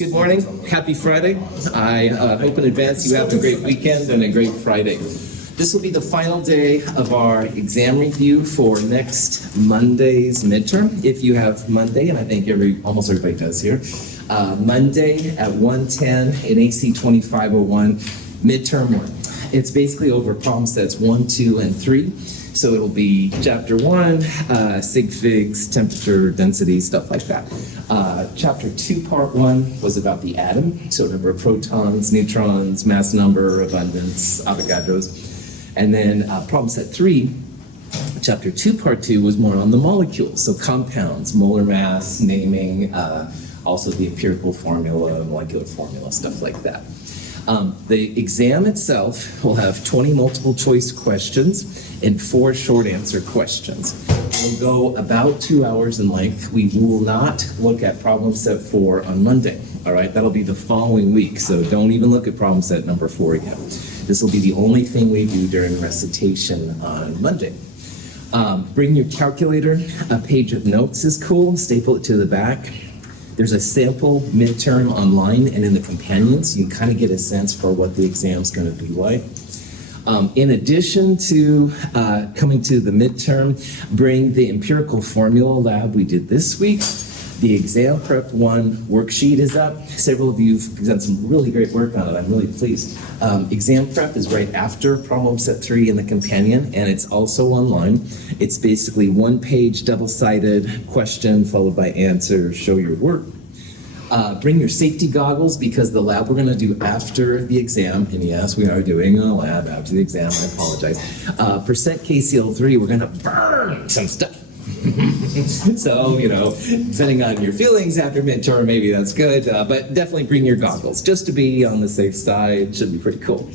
Good morning. Happy Friday. I hope in advance you have a great weekend and a great Friday. This will be the final day of our exam review for next Monday's midterm. If you have Monday, and I think almost everybody does here, Monday at 1:10 in AC 2501, midterm 1. It's basically over problem sets 1, 2, and 3. So it'll be chapter 1, sig figs, temperature, density, stuff like that. Chapter 2, part 1 was about the atom. So number of protons, neutrons, mass number, abundance, Avogadro's. And then problem set 3, chapter 2, part 2 was more on the molecules. So compounds, molar mass, naming, also the empirical formula, molecular formula, stuff like that. The exam itself will have 20 multiple choice questions and 4 short answer questions. We'll go about 2 hours in length. We will not look at problem set 4 on Monday. All right, that'll be the following week. So don't even look at problem set number 4 again. This will be the only thing we do during recitation on Monday. Bring your calculator. A page of notes is cool. Staple it to the back. There's a sample midterm online and in the companions. You can kind of get a sense for what the exam's going to be like. In addition to coming to the midterm, bring the empirical formula lab we did this week. The exam prep 1 worksheet is up. Several of you have done some really great work on it. I'm really pleased. Exam prep is right after problem set 3 in the companion, and it's also online. It's basically 1-page double-sided question followed by answer, show your work. Bring your safety goggles because the lab we're going to do after the exam, and yes, we are doing a lab after the exam, I apologize. Percent KCl3, we're going to burn some stuff. So, depending on your feelings after midterm, maybe that's good, but definitely bring your goggles just to be on the safe side. Should be pretty cool.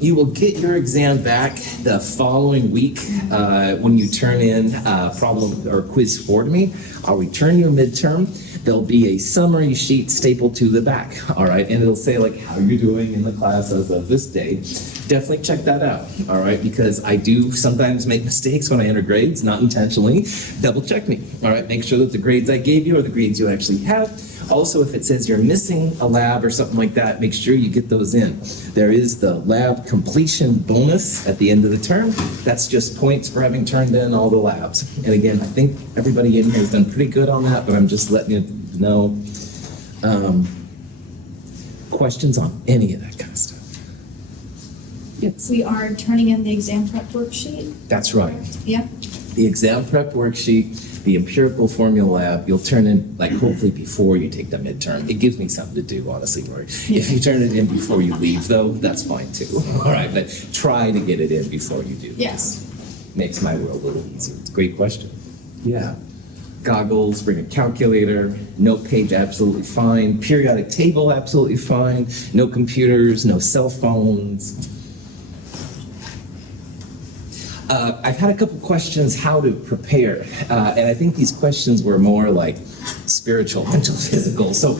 You will get your exam back the following week when you turn in problem or quiz 4 to me. I'll return your midterm. There'll be a summary sheet stapled to the back, all right? And it'll say like how you're doing in the class as of this day. Definitely check that out, all right? Because I do sometimes make mistakes when I enter grades, not intentionally. Double check me, all right? Make sure that the grades I gave you are the grades you actually have. Also, if it says you're missing a lab or something like that, make sure you get those in. There is the lab completion bonus at the end of the term. That's just points for having turned in all the labs. And again, I think everybody in here has done pretty good on that, but I'm just letting you know. Questions on any of that kind of stuff? Yes. We are turning in the exam prep worksheet. That's right. Yeah. The exam prep worksheet, the empirical formula lab, you'll turn in hopefully before you take the midterm. It gives me something to do, honestly, Lori. If you turn it in before you leave, though, that's fine too. All right, but try to get it in before you do. Yes. Makes my world a little easier. It's a great question. Yeah. Goggles, bring a calculator, note page, absolutely fine. Periodic table, absolutely fine. No computers, no cell phones. I've had a couple questions how to prepare, and I think these questions were more like spiritual, mental, physical. So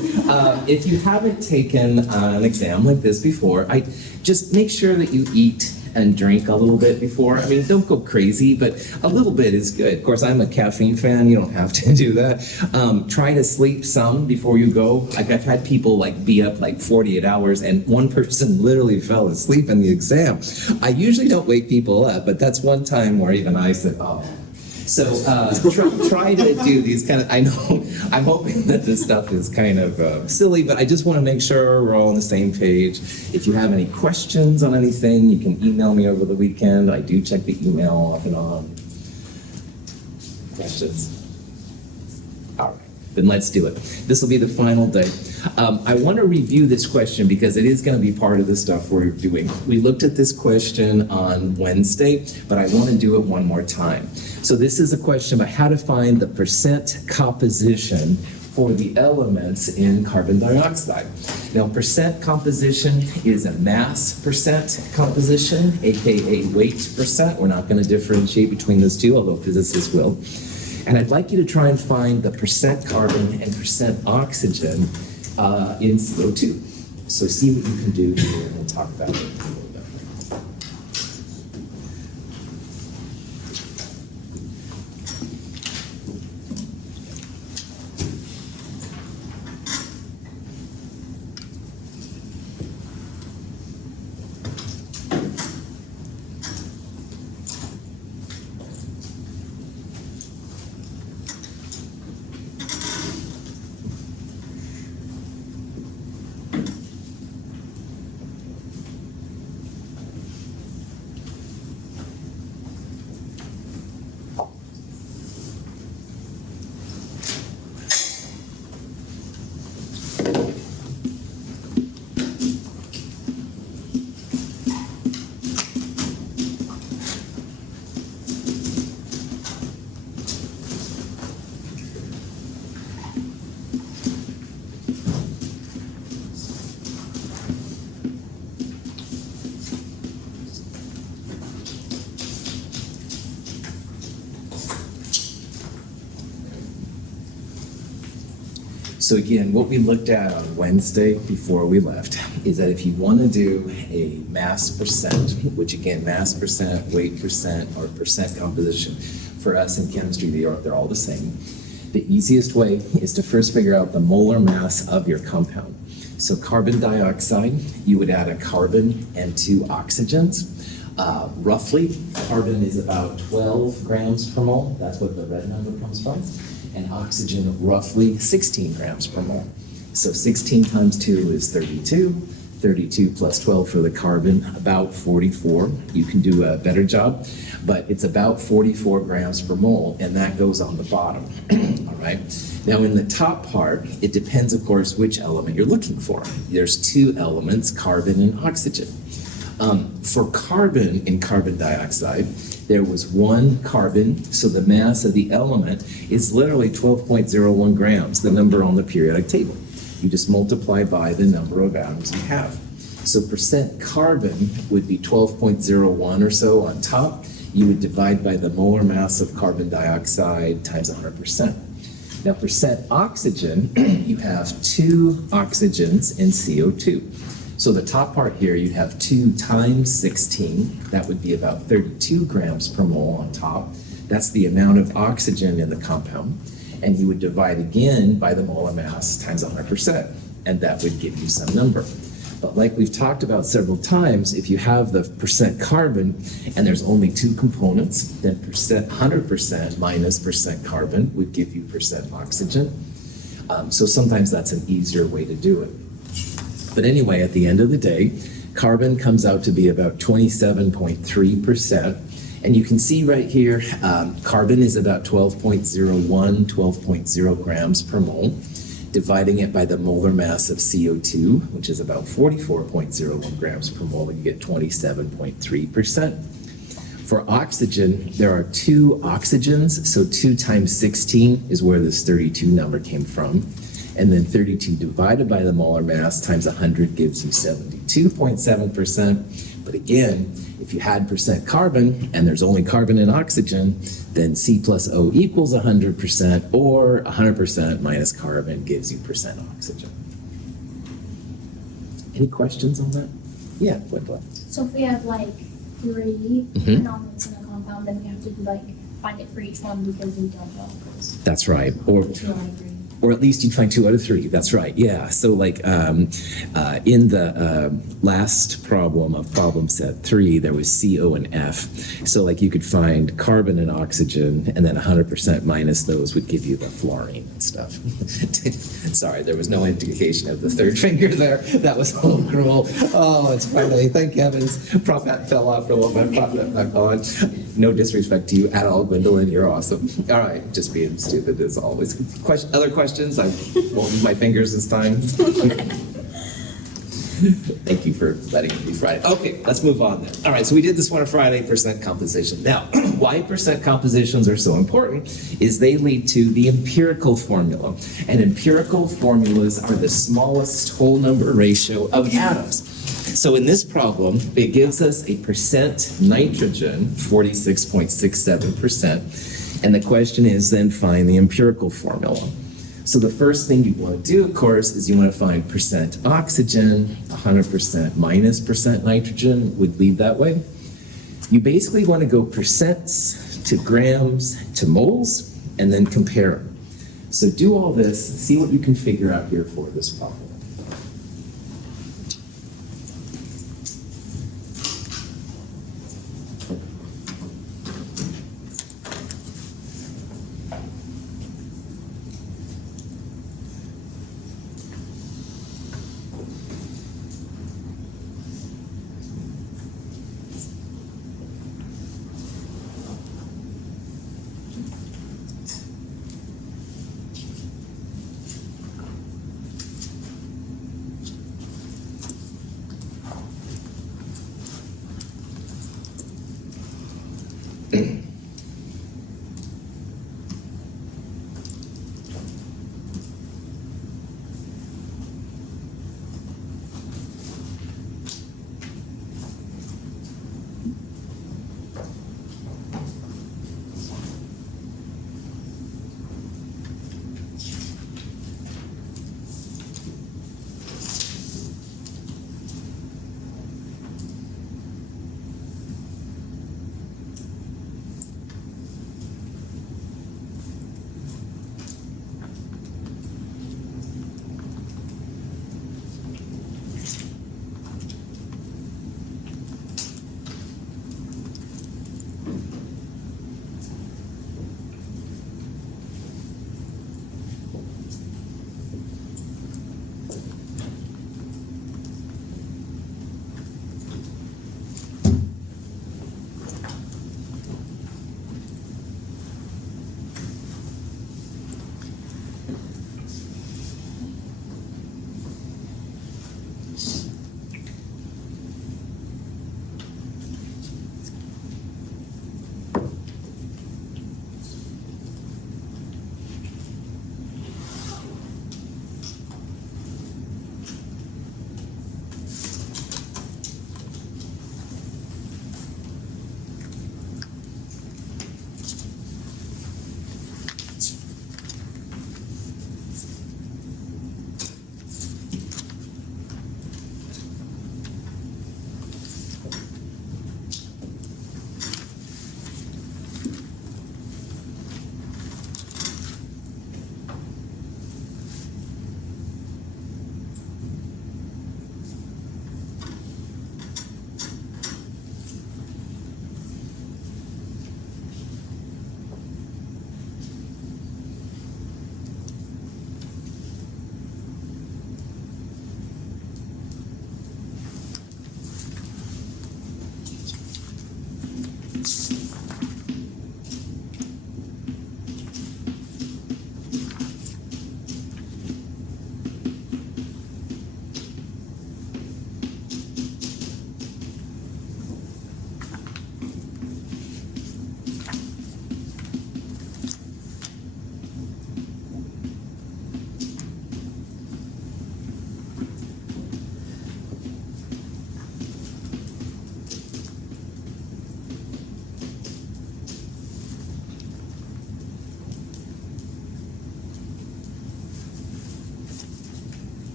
if you haven't taken an exam like this before, I just make sure that you eat and drink a little bit before. I mean, don't go crazy, but a little bit is good. Of course, I'm a caffeine fan. You don't have to do that. Try to sleep some before you go. Like I've had people be up 48 hours, and one person literally fell asleep in the exam. I usually don't wake people up, but that's one time where even I said, oh. So try to do these kind of, I know, I'm hoping that this stuff is kind of silly, but I just want to make sure we're all on the same page. If you have any questions on anything, you can email me over the weekend. I do check the email off and on. Questions? All right, then let's do it. This will be the final day. I want to review this question because it is going to be part of the stuff we're doing. We looked at this question on Wednesday, but I want to do it one more time. So this is a question about how to find the percent composition for the elements in carbon dioxide. Now, percent composition is a mass percent composition, aka weight percent. We're not going to differentiate between those two, although physicists will. And I'd like you to try and find the percent carbon and percent oxygen in CO2. So see what you can do here, and we'll talk about it a little bit. So again, what we looked at on Wednesday before we left is that if you want to do a mass percent, which again, mass percent, weight percent, or percent composition, for us in chemistry, they're all the same. The easiest way is to first figure out the molar mass of your compound. So carbon dioxide, you would add a carbon and 2 oxygens. Roughly, carbon is about 12 grams per mole. That's what the red number comes from. And oxygen, roughly 16 grams per mole. So 16 times 2 is 32. 32 plus 12 for the carbon, about 44. You can do a better job, but it's about 44 grams per mole, and that goes on the bottom. All right. Now in the top part, it depends, of course, which element you're looking for. There's 2 elements, carbon and oxygen. For carbon in carbon dioxide, there was 1 carbon, so the mass of the element is literally 12.01 grams, the number on the periodic table. You just multiply by the number of atoms you have. So percent carbon would be 12.01 or so on top. You would divide by the molar mass of carbon dioxide times 100%. Now percent oxygen, you have 2 oxygens in CO2. So the top part here, you'd have 2 times 16. That would be about 32 grams per mole on top. That's the amount of oxygen in the compound. And you would divide again by the molar mass times 100%. And that would give you some number. But like we've talked about several times, if you have the percent carbon and there's only 2 components, then 100% minus percent carbon would give you percent oxygen. So sometimes that's an easier way to do it. But anyway, at the end of the day, carbon comes out to be about 27.3%. And you can see right here, carbon is about 12.01 grams per mole. Dividing it by the molar mass of CO2, which is about 44.01 grams per mole, you get 27.3%. For oxygen, there are 2 oxygens, so 2 times 16 is where this 32 number came from. And then 32 divided by the molar mass times 100 gives you 72.7%. But again, if you had percent carbon and there's only carbon and oxygen, then C plus O equals 100%, or 100% minus carbon gives you percent oxygen. Any questions on that? Yeah, what? So if we have like 3 elements in a compound, then we have to find it for each one because we don't know those. That's right. Or at least you'd find 2 out of 3. That's right. Yeah. So like in the last problem of problem set 3, there was C, O, and F. So like you could find carbon and oxygen, and then 100% minus those would give you the fluorine and stuff. Sorry, there was no indication of the 3rd finger there. That was all cruel. Oh, it's funny. Thank heavens. Prof hat fell off for a little bit. Prof hat back on. No disrespect to you at all, Gwendolyn. You're awesome. All right. Just being stupid as always. Other questions? I won't use my fingers this time. Thank you for letting me be Friday. Okay, let's move on then. All right, so we did this one on Friday, percent composition. Now, why percent compositions are so important is they lead to the empirical formula. And empirical formulas are the smallest whole number ratio of atoms. So in this problem, it gives us a percent nitrogen, 46.67%. And the question is then find the empirical formula. So the first thing you want to do, of course, is you want to find percent oxygen, 100% minus percent nitrogen would lead that way. You basically want to go percents to grams to moles and then compare them. So do all this, see what you can figure out here for this problem.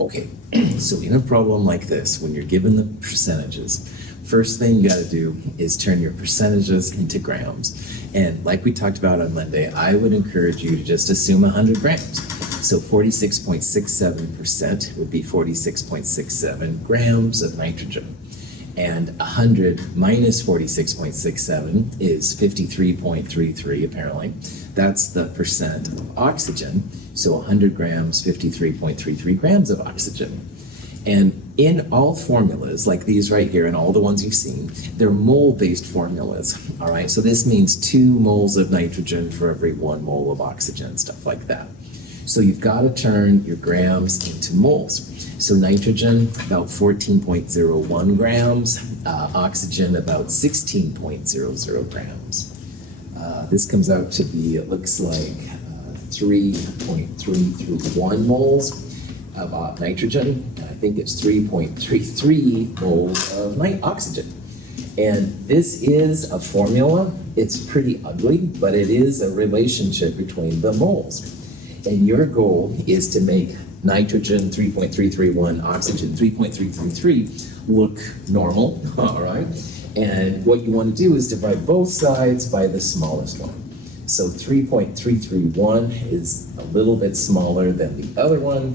Okay, so in a problem like this, when you're given the percentages, first thing you gotta do is turn your percentages into grams. And like we talked about on Monday, I would encourage you to just assume 100 grams. So 46.67% would be 46.67 grams of nitrogen. And 100 minus 46.67 is 53.33 apparently. That's the percent of oxygen. So 100 grams, 53.33 grams of oxygen. And in all formulas, like these right here and all the ones you've seen, they're mole-based formulas, all right? So this means 2 moles of nitrogen for every 1 mole of oxygen, stuff like that. So you've got to turn your grams into moles. So nitrogen, about 14.01 grams, oxygen, about 16.00 grams. This comes out to be, it looks like 3.331 moles of nitrogen, and I think it's 3.33 moles of oxygen. And this is a formula. It's pretty ugly, but it is a relationship between the moles. And your goal is to make nitrogen 3.331, oxygen 3.333 look normal, all right? And what you want to do is divide both sides by the smallest one. So 3.331 is a little bit smaller than the other one.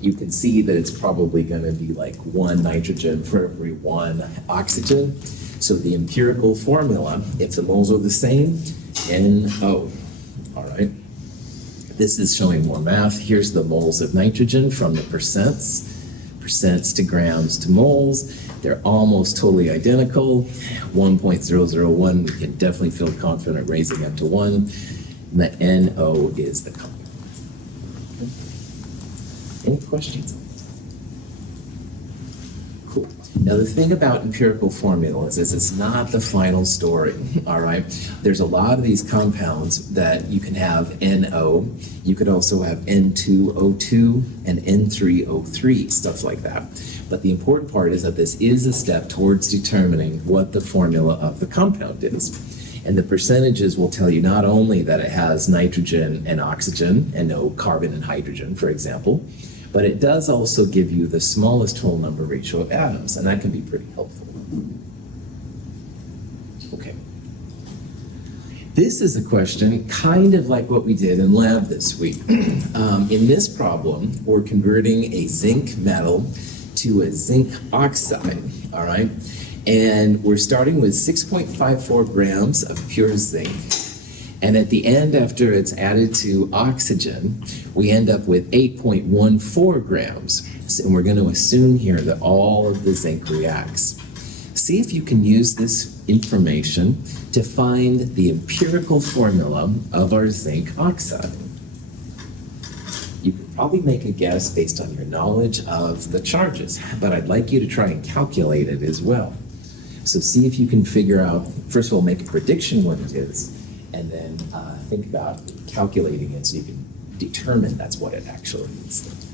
You can see that it's probably going to be like 1 nitrogen for every 1 oxygen. So the empirical formula, if the moles are the same, NO, all right? This is showing more math. Here's the moles of nitrogen from the percents to grams to moles. They're almost totally identical. 1.001, we can definitely feel confident raising up to 1. And the NO is the compound. Any questions? Cool. Now the thing about empirical formulas is it's not the final story, all right? There's a lot of these compounds that you can have NO. You could also have N2O2 and N3O3, stuff like that. But the important part is that this is a step towards determining what the formula of the compound is. And the percentages will tell you not only that it has nitrogen and oxygen and no carbon and hydrogen, for example, but it does also give you the smallest whole number ratio of atoms, and that can be pretty helpful. Okay. This is a question kind of like what we did in lab this week. In this problem, we're converting a zinc metal to a zinc oxide, all right? And we're starting with 6.54 grams of pure zinc. And at the end, after it's added to oxygen, we end up with 8.14 grams. And we're going to assume here that all of the zinc reacts. See if you can use this information to find the empirical formula of our zinc oxide. You could probably make a guess based on your knowledge of the charges, but I'd like you to try and calculate it as well. So see if you can figure out, first of all, make a prediction what it is, and then think about calculating it so you can determine that's what it actually is.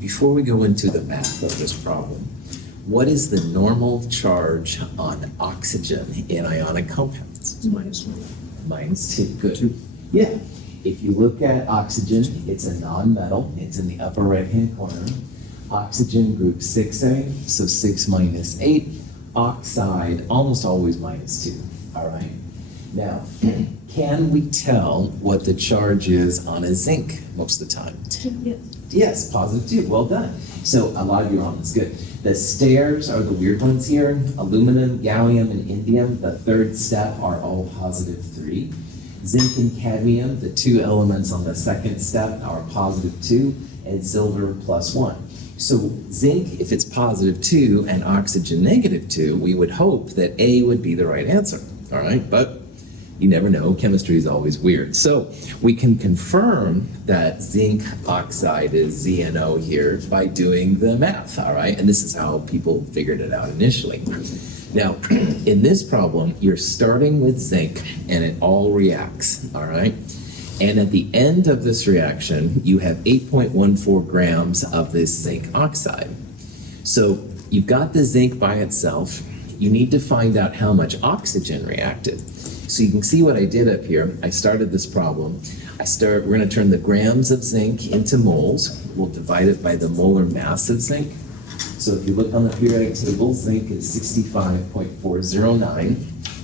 Before we go into the math of this problem, what is the normal charge on oxygen in ionic compounds? -1. Good. Yeah. If you look at oxygen, it's a non-metal. It's in the upper right-hand corner. Oxygen group 6A, so 6 minus 8. Oxide, almost always -2, all right? Now, can we tell what the charge is on a zinc most of the time? 2. Yes. Yes, +2, well done. So a lot of you are on this, good. The stairs are the weird ones here. Aluminum, gallium, and indium, the third step are all +3. Zinc and cadmium, the two elements on the second step, are +2, and silver +1. So zinc, if it's +2 and oxygen -2, we would hope that A would be the right answer, all right? But you never know, chemistry is always weird. So we can confirm that zinc oxide is ZNO here by doing the math, all right? And this is how people figured it out initially. Now, in this problem, you're starting with zinc and it all reacts, all right? And at the end of this reaction, you have 8.14 grams of this zinc oxide. So you've got the zinc by itself. You need to find out how much oxygen reacted. So you can see what I did up here. I started this problem. We're going to turn the grams of zinc into moles. We'll divide it by the molar mass of zinc. So if you look on the periodic table, zinc is 65.409.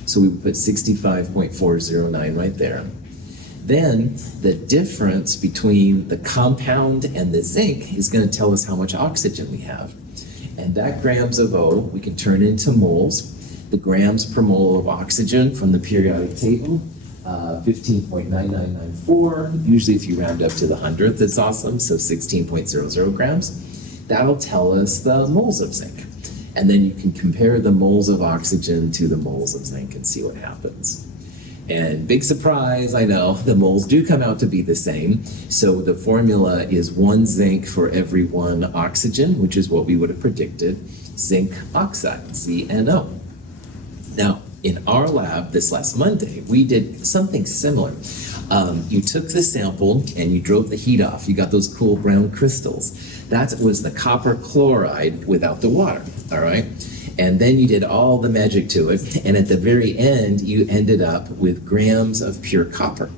So we would put 65.409 right there. Then the difference between the compound and the zinc is going to tell us how much oxygen we have. And that grams of O we can turn into moles. The grams per mole of oxygen from the periodic table, 15.9994. Usually if you round up to the hundredth, it's awesome, so 16.00 grams. That'll tell us the moles of zinc. And then you can compare the moles of oxygen to the moles of zinc and see what happens. And big surprise, I know, the moles do come out to be the same. So the formula is 1 zinc for every 1 oxygen, which is what we would have predicted, zinc oxide, ZNO. Now, in our lab this last Monday, we did something similar. You took the sample and you drove the heat off. You got those cool brown crystals. That was the copper chloride without the water, all right? And then you did all the magic to it, and at the very end, you ended up with grams of pure copper.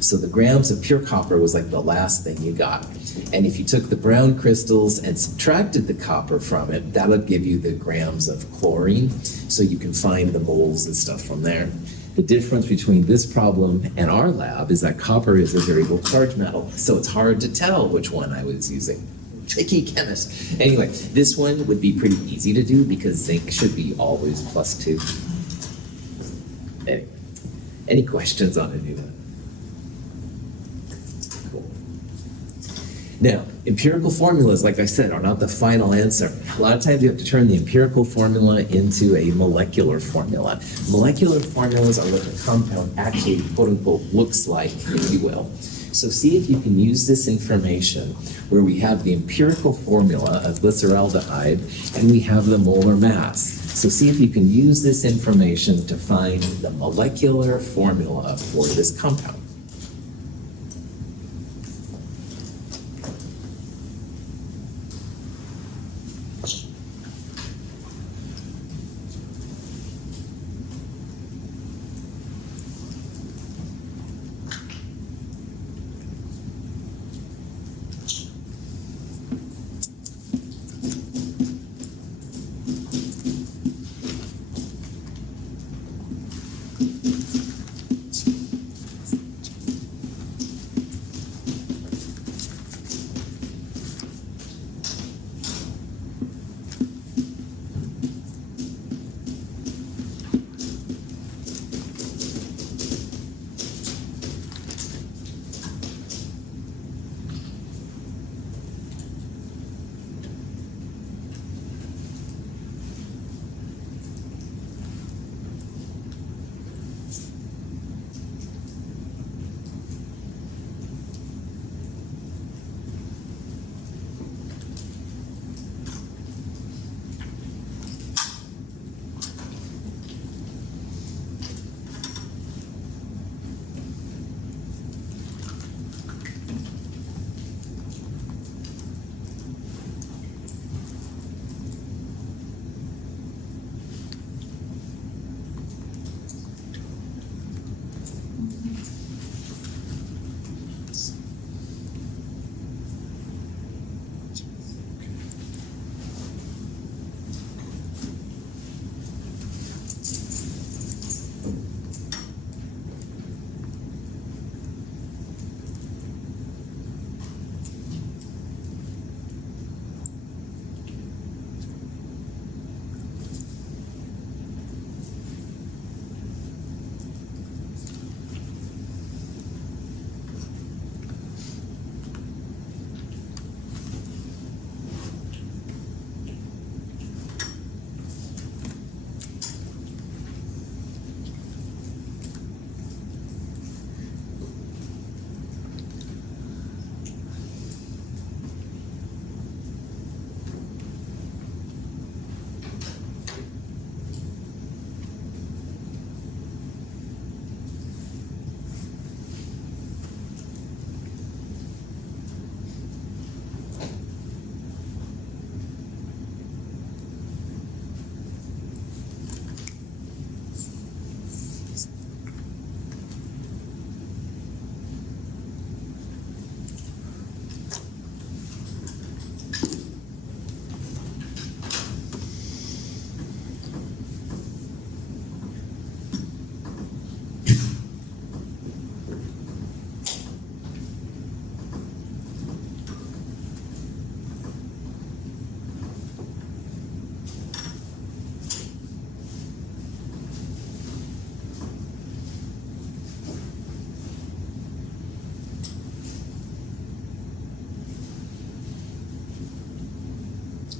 So the grams of pure copper was like the last thing you got. And if you took the brown crystals and subtracted the copper from it, that'll give you the grams of chlorine, so you can find the moles and stuff from there. The difference between this problem and our lab is that copper is a variable charge metal, so it's hard to tell which one I was using. Tricky chemist. Anyway, this one would be pretty easy to do because zinc should be always +2. Anyway, any questions on any of that? Cool. Now, empirical formulas, like I said, are not the final answer. A lot of times you have to turn the empirical formula into a molecular formula. Molecular formulas are what the compound actually, quote unquote, looks like, if you will. So see if you can use this information where we have the empirical formula of glyceraldehyde and we have the molar mass. So see if you can use this information to find the molecular formula for this compound.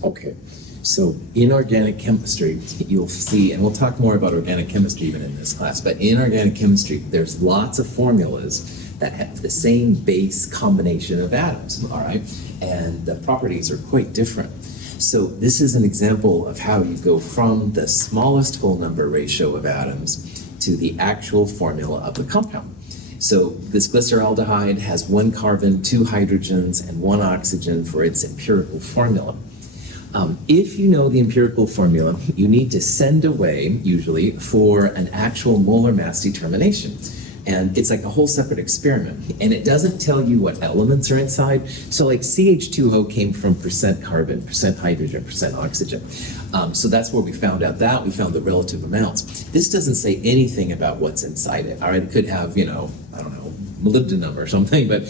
Okay, so in organic chemistry, you'll see, and we'll talk more about organic chemistry even in this class, but in organic chemistry, there's lots of formulas that have the same base combination of atoms, all right? And the properties are quite different. So this is an example of how you go from the smallest whole number ratio of atoms to the actual formula of the compound. So this glyceraldehyde has 1 carbon, 2 hydrogens, and 1 oxygen for its empirical formula. If you know the empirical formula, you need to send away, usually, for an actual molar mass determination. And it's like a whole separate experiment. And it doesn't tell you what elements are inside. So like CH2O came from percent carbon, percent hydrogen, percent oxygen. So that's where we found out that. We found the relative amounts. This doesn't say anything about what's inside it. All right, it could have, I don't know, molybdenum or something. But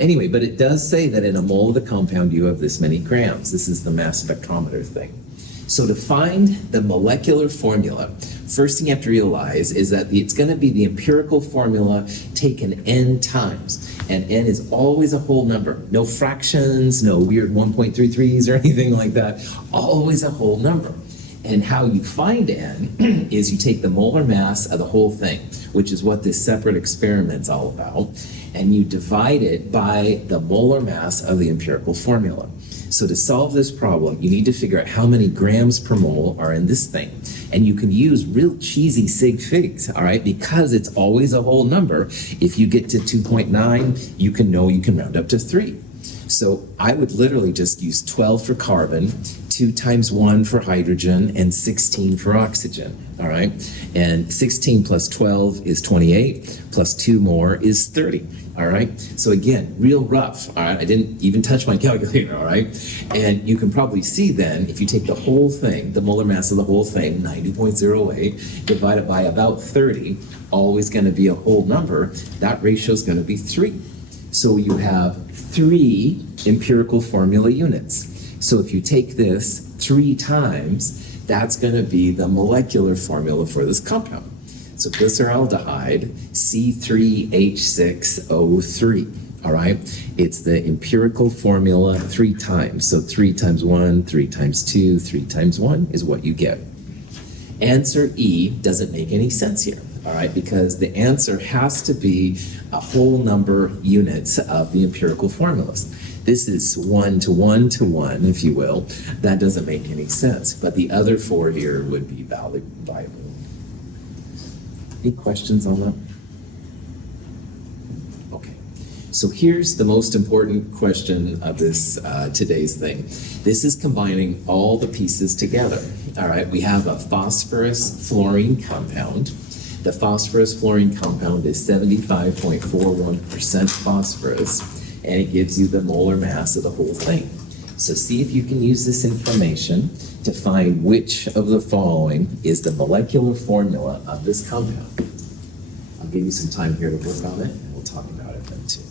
anyway, but it does say that in a mole of the compound, you have this many grams. This is the mass spectrometer thing. So to find the molecular formula, first thing you have to realize is that it's going to be the empirical formula taken n times. And n is always a whole number. No fractions, no weird 1.33s or anything like that. Always a whole number. And how you find n is you take the molar mass of the whole thing, which is what this separate experiment's all about, and you divide it by the molar mass of the empirical formula. So to solve this problem, you need to figure out how many grams per mole are in this thing. And you can use real cheesy sig figs, all right, because it's always a whole number. If you get to 2.9, you can round up to 3. So I would literally just use 12 for carbon, 2 times 1 for hydrogen, and 16 for oxygen, all right? And 16 plus 12 is 28, plus 2 more is 30, all right? So again, real rough, all right? I didn't even touch my calculator, all right? And you can probably see then, if you take the whole thing, the molar mass of the whole thing, 90.08, divide it by about 30, always gonna be a whole number, that ratio is gonna be 3. So you have 3 empirical formula units. So if you take this 3 times, that's going to be the molecular formula for this compound. So glyceraldehyde, C3H6O3, all right? It's the empirical formula 3 times. So 3 times 1, 3 times 2, 3 times 1 is what you get. Answer E doesn't make any sense here, all right? Because the answer has to be a whole number units of the empirical formulas. This is 1 to 1 to 1, if you will. That doesn't make any sense, but the other 4 here would be viable. Any questions on that? Okay, so here's the most important question of this today's thing. This is combining all the pieces together. All right, we have a phosphorus fluorine compound. The phosphorus fluorine compound is 75.41% phosphorus, and it gives you the molar mass of the whole thing. So see if you can use this information to find which of the following is the molecular formula of this compound. I'll give you some time here to work on it, and we'll talk about it then too.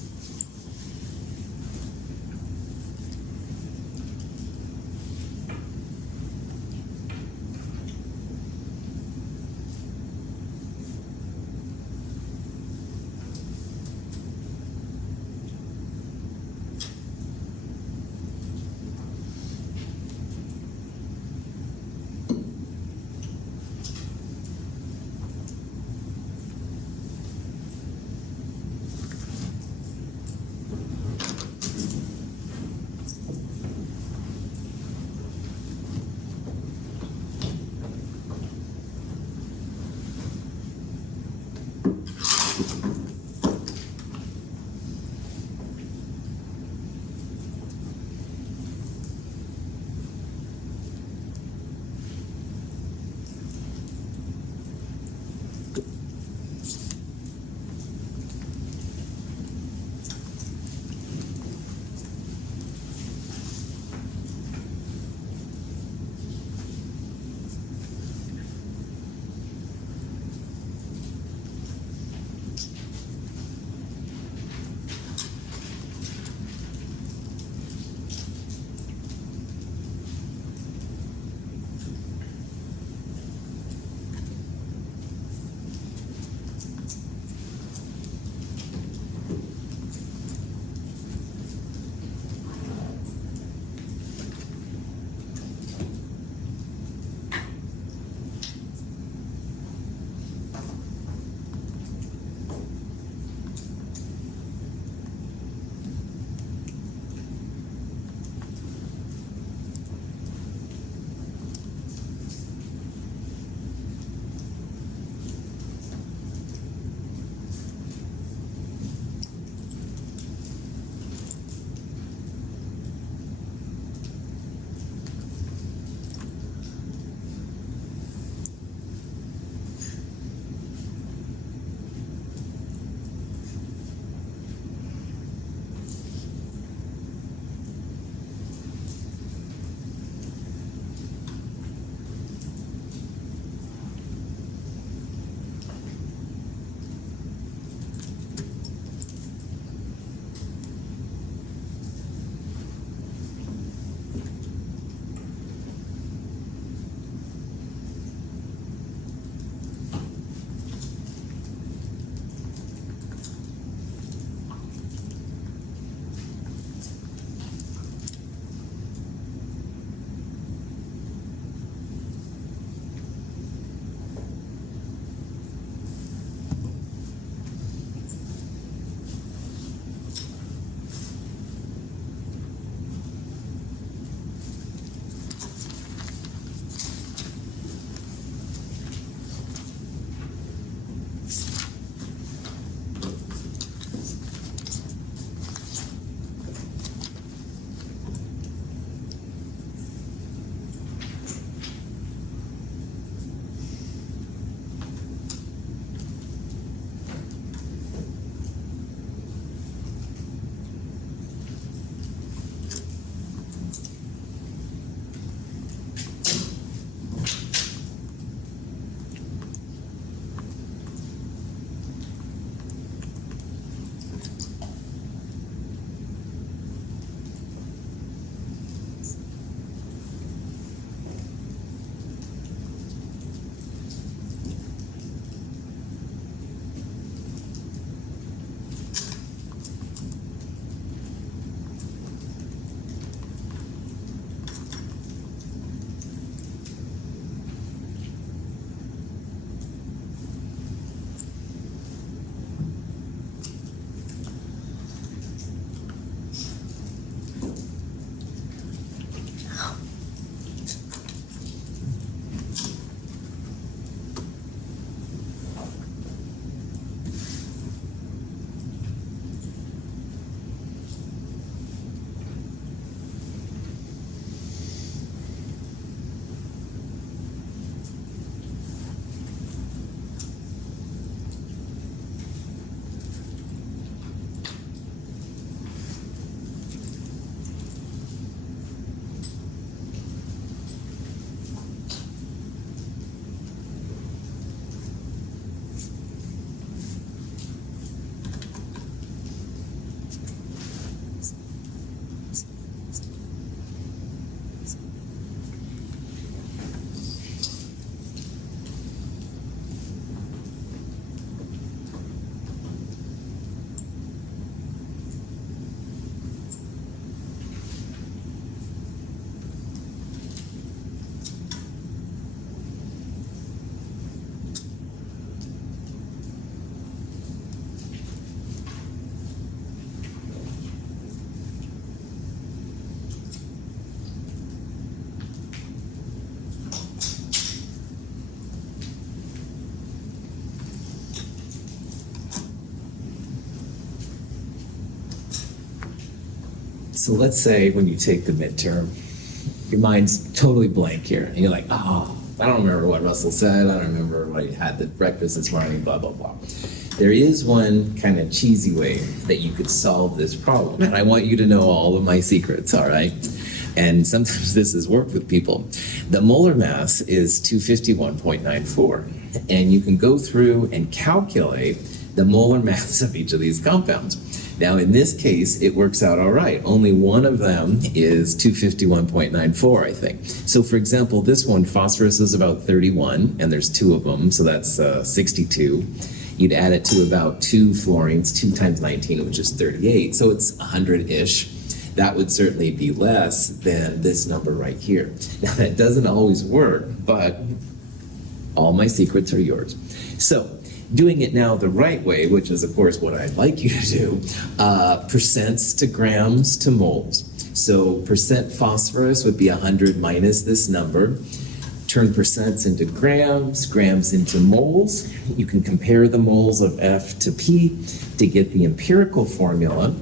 So let's say when you take the midterm, your mind's totally blank here, and you're like, oh, I don't remember what Russell said, I don't remember what he had at breakfast this morning, blah, blah, blah. There is one kind of cheesy way that you could solve this problem, and I want you to know all of my secrets, all right? And sometimes this has worked with people. The molar mass is 251.94, and you can go through and calculate the molar mass of each of these compounds. Now, in this case, it works out all right. Only one of them is 251.94, I think. So, for example, this one, phosphorus is about 31, and there's two of them, so that's 62. You'd add it to about 2 fluorines, 2 times 19, which is 38, so it's 100-ish. That would certainly be less than this number right here. Now, that doesn't always work, but all my secrets are yours. So, doing it now the right way, which is, of course, what I'd like you to do, percents to grams to moles. So percent phosphorus would be 100 minus this number. Turn percents into grams, grams into moles. You can compare the moles of F to P to get the empirical formula.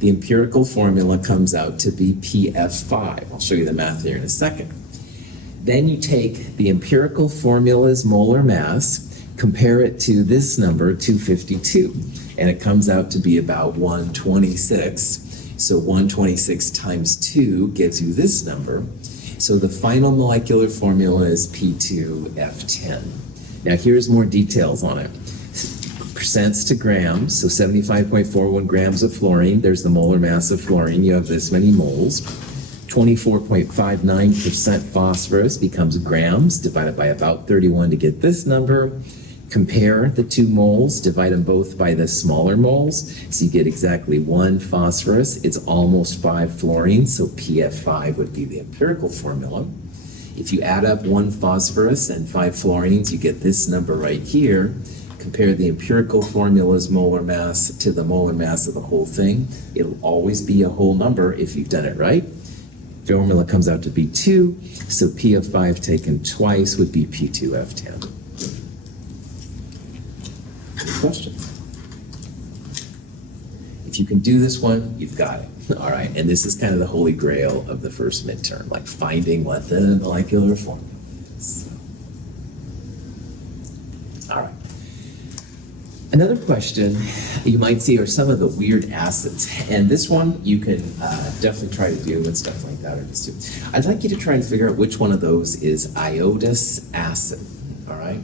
The empirical formula comes out to be PF5. I'll show you the math here in a second. Then you take the empirical formula's molar mass, compare it to this number, 252, and it comes out to be about 126. So 126 times 2 gives you this number. So the final molecular formula is P2F10. Now here's more details on it. Percents to grams, so 75.41 grams of fluorine. There's the molar mass of fluorine. You have this many moles. 24.59% phosphorus becomes grams, divided by about 31 to get this number. Compare the two moles, divide them both by the smaller moles, so you get exactly 1 phosphorus. It's almost 5 fluorines, so PF5 would be the empirical formula. If you add up 1 phosphorus and 5 fluorines, you get this number right here. Compare the empirical formula's molar mass to the molar mass of the whole thing. It'll always be a whole number if you've done it right. Formula comes out to be 2, so PF5 taken twice would be P2F10. Questions? If you can do this one, you've got it. All right, and this is kind of the holy grail of the first midterm, like finding what the molecular formula is. All right. Another question you might see are some of the weird acids, and this one you can definitely try to do and stuff like that, or just do. I'd like you to try and figure out which one of those is iodous acid. All right.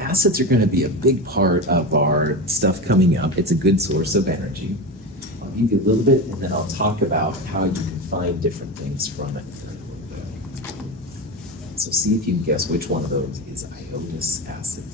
Acids are going to be a big part of our stuff coming up. It's a good source of energy. I'll give you a little bit, and then I'll talk about how you can find different things from it. So see if you can guess which one of those is iodous acid.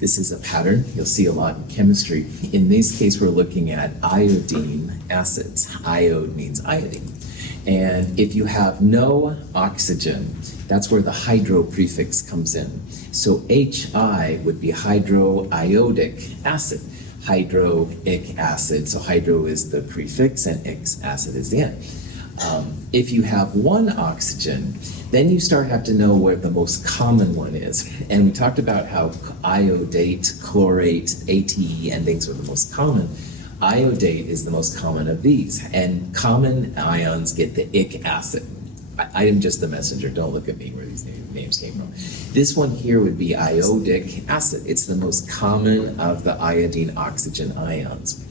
This is a pattern you'll see a lot in chemistry. In this case, we're looking at iodine acids. Iode means iodine. And if you have no oxygen, that's where the hydro prefix comes in. So HI would be hydroiodic acid. Hydroic acid, so hydro is the prefix and ic acid is the end. If you have one oxygen, then you start have to know where the most common one is. And we talked about how iodate, chlorate, ATE endings are the most common. Iodate is the most common of these, and common ions get the ic acid. I am just the messenger, don't look at me where these names came from. This one here would be iodic acid. It's the most common of the iodine oxygen ions.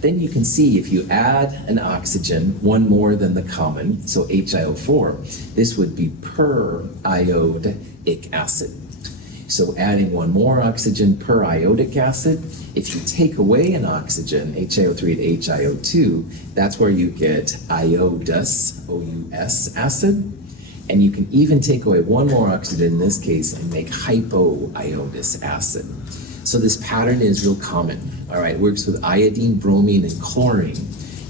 Then you can see if you add an oxygen, one more than the common, so HiO4, this would be per iodic acid. So adding one more oxygen per iodic acid, if you take away an oxygen, HiO3 to HiO2, that's where you get iodous, O-U-S acid. And you can even take away one more oxygen in this case and make hypoiodous acid. So this pattern is real common. All right, works with iodine, bromine, and chlorine.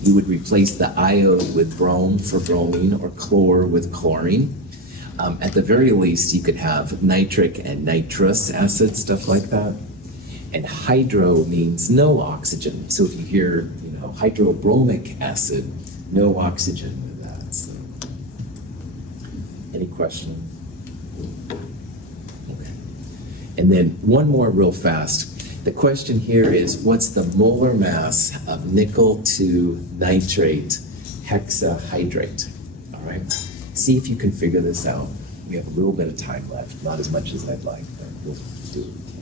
You would replace the iode with brome for bromine or chlor with chlorine. At the very least, you could have nitric and nitrous acid, stuff like that. And hydro means no oxygen. So if you hear, hydrobromic acid, no oxygen with that. So. Any question? Okay. And then one more real fast. The question here is, what's the molar mass of nickel 2 nitrate hexahydrate? All right. See if you can figure this out. We have a little bit of time left, not as much as I'd like, but we'll do what we can.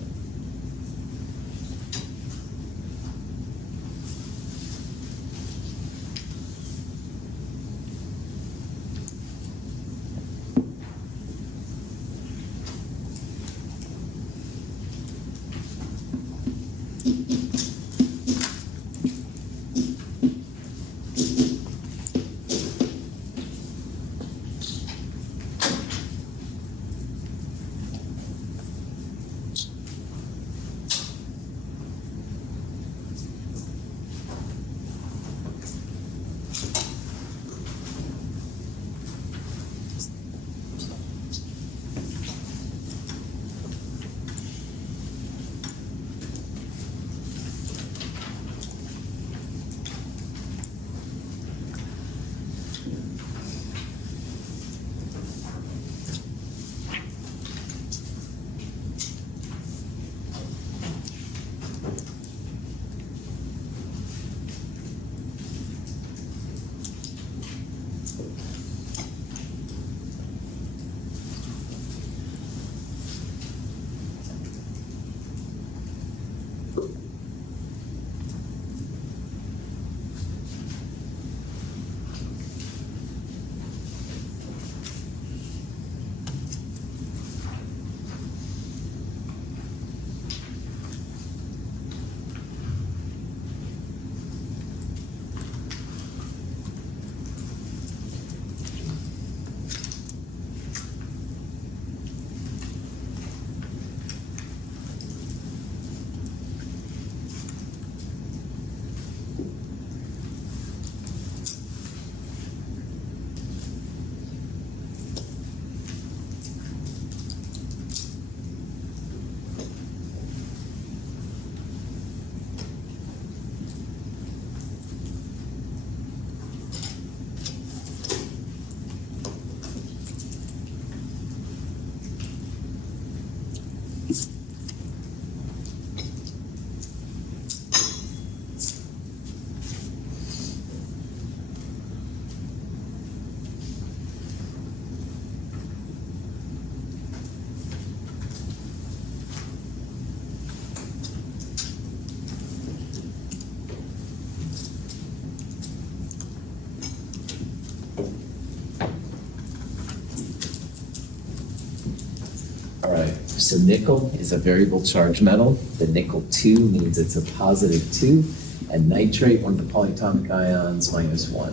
All right, so nickel is a variable charge metal. The nickel 2 means it's a positive 2, and nitrate, one of the polyatomic ions, -1.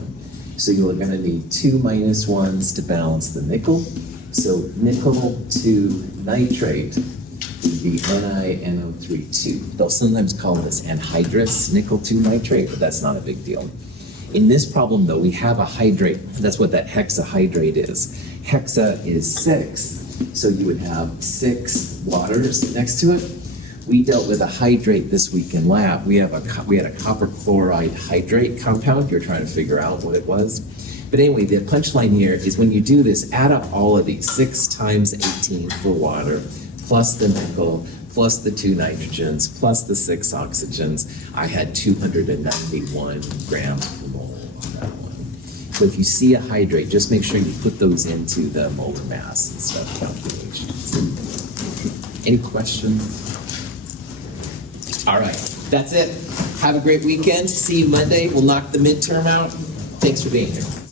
So you're going to need 2 -1s to balance the nickel. So nickel 2 nitrate would be NiNO3 2. They'll sometimes call this anhydrous nickel 2 nitrate, but that's not a big deal. In this problem, though, we have a hydrate. That's what that hexahydrate is. Hexa is 6. So you would have 6 waters next to it. We dealt with a hydrate this week in lab. We had a copper chloride hydrate compound. You're trying to figure out what it was. But anyway, the punchline here is when you do this, add up all of these, 6 times 18 for water, plus the nickel, plus the 2 nitrogens, plus the 6 oxygens. I had 291 grams per mole on that one. So if you see a hydrate, just make sure you put those into the molar mass and stuff calculations. Any questions? All right, that's it. Have a great weekend. See you Monday. We'll knock the midterm out. Thanks for being here.